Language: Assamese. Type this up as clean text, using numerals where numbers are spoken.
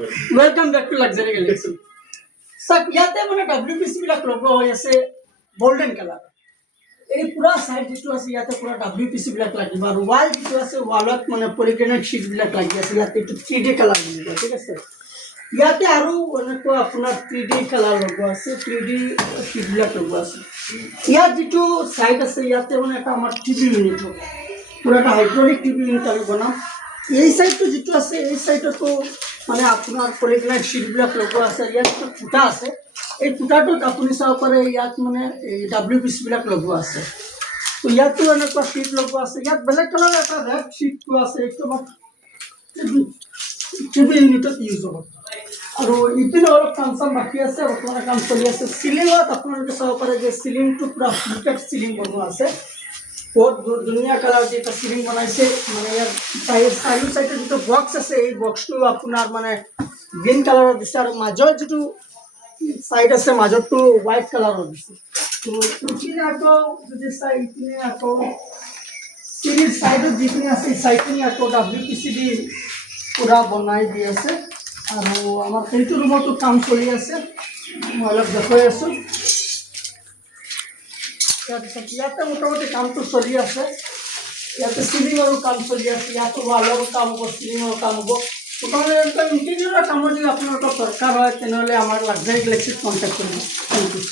welcome back to luxury galaxy sir ইয়াতে মানে WPC বিলাক লগোৱা হৈ আছে গোল্ডেন কালাৰ এই পুৰা সাইড যেটো আছে ইয়াতে পুৰা WPC বিলাক লাগিব আৰু ওয়াল যেটো আছে ওয়ালত মানে পলিগ্ৰেনেট শীট বিলাক লাগি আছে ইয়াতে একটু 3D কালাৰ দিব ঠিক আছে ইয়াতে আৰু এনেকুৱা আপোনাৰ 3D কালাৰ লগোৱা আছে 3D শীট বিলাক লগোৱা আছে ইয়াত যেটো সাইড আছে ইয়াতে মানে এটা আমাৰ টিভি ইউনিট হ'ব পুৰা এটা হাইড্রোলিক টিভি ইউনিট আমি বনাম এই সাইডটো যেটো আছে এই সাইডটো মানে আপনার পলিগ্রেনেট শীটবিলাক লগোৱা আছে ইয়াত ফুটা আছে এই ফুটাটোত আপুনি চাব পাৰে ইয়াত মানে এই WPC বিলাক লগোৱা আছে তো ইয়াতো এনেকুৱা শীট লগোৱা আছে ইয়াত বেলেগ কালাৰ এটা ৰেড শীটটো আছে এইটো টিভি ইউনিটত ইউজ হ'ব আৰু ইপিনে অলপ কাম বাকী আছে বৰ্তমান কাম চলি আছে সিলিঙত আপোনালোকে চাব পাৰে যে সিলিংটো পুৰা ফ্লিটেড সিলিং বনোৱা আছে बहुत दुनिया कलर जो सिलिंग बनाइसे माने यार चारियो साइड जो बक्स আছে এই বক্সটো আপনার মানে গ্रीन কালাৰৰ দিছে আৰু মাজৰ যেটো সাইড আছে মাজৰটো হোয়াইট কালাৰৰ দিছে তো ইপিনে আকৌ যদি সাইড ইপিনে আকৌ সিৰিজ সাইডত যিখিনি আছে সাইডখিনি আকৌ WPC দি পুৰা বনাই দি আছে আৰু আমাৰ সেইটো ৰুমতো কাম চলি আছে মই অলপ দেখাই আছো ইয়াতে মোটামুটি কামটো চলি আছে ইয়াতে সিলিংৰো কাম চলি আছে ইয়াতে ওয়ালৰো কাম হ'ব সিলিংৰো কাম হ'ব মোটামুটি ইণ্টেৰিয়ৰৰ কামৰ যদি আপোনালোকৰ দৰকাৰ হয় তেনেহ'লে আমাৰ লাক্সাৰি গেলেক্সিত কণ্টেক্ট কৰিব থেংক ইউ